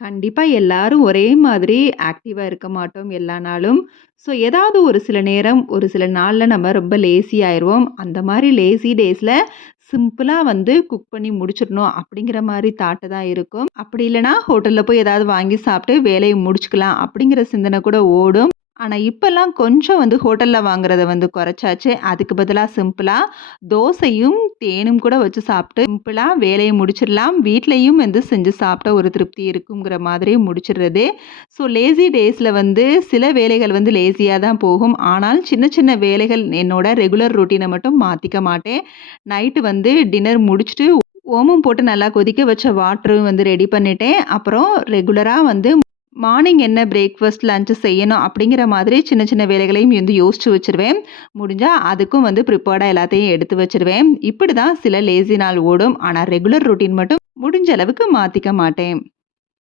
கண்டிப்பா எல்லாரும் ஒரே மாதிரி ஆக்டிவா இருக்க மாட்டோம் எல்லா நாளும். ஸோ ஏதாவது ஒரு சில நேரம், ஒரு சில நாள்ல நம்ம ரொம்ப லேசி ஆயிருவோம். அந்த மாரி லேசி டேஸ்ல சிம்பிளா வந்து குக் பண்ணி முடிச்சிடணும் அப்படிங்கிற மாரி தாட்டு தான் இருக்கும். அப்படி இல்லன்னா ஹோட்டல்ல போய் ஏதாவது வாங்கி சாப்பிட்டு வேலைய முடிச்சுக்கலாம் அப்படிங்கிற சிந்தனை கூட ஓடும். ஆனா இப்பல்லாம் கொஞ்சம் வந்து ஹோட்டல்ல வாங்குறத வந்து குறைச்சாச்சு. அதுக்கு பதிலா சிம்பிளா தோசையும், தேனும் கூட வச்சு சாப்பிட்டு சிம்பிளா வேலைய முடிச்சிடலாம். வீட்லயும் வந்து செஞ்சு சாப்பிட்டா ஒரு திருப்தி இருக்குங்கிற மாதிரி முடிச்சிடுறது. ஸோ லேசி டேஸ்ல வந்து சில வேலைகள் வந்து லேசியா தான் போகும். ஆனால் சின்ன சின்ன வேலைகள் என்னோட ரெகுலர் ரொட்டீன மட்டும் மாத்திக்க மாட்டேன். நைட்டு வந்து டின்னர் முடிச்சுட்டு ஓமம் போட்டு நல்லா கொதிக்க வச்ச வாட்டரும் வந்து ரெடி பண்ணிட்டேன். அப்புறம் ரெகுலரா வந்து மார்னிங் என்ன பிரேக்ஃபாஸ்ட், லஞ்ச் செய்யணும் அப்படிங்கிற மாதிரி சின்ன சின்ன வேலைகளையும் வந்து யோசிச்சு வச்சுருவேன். முடிஞ்சா அதுக்கும் வந்து ப்ரிப்பேர்டா எல்லாத்தையும் எடுத்து வச்சுருவேன். இப்படிதான் சில லேசி நாள் ஓடும். ஆனா ரெகுலர் ரொட்டீன் மட்டும் முடிஞ்ச அளவுக்கு மாத்திக்க மாட்டேன்.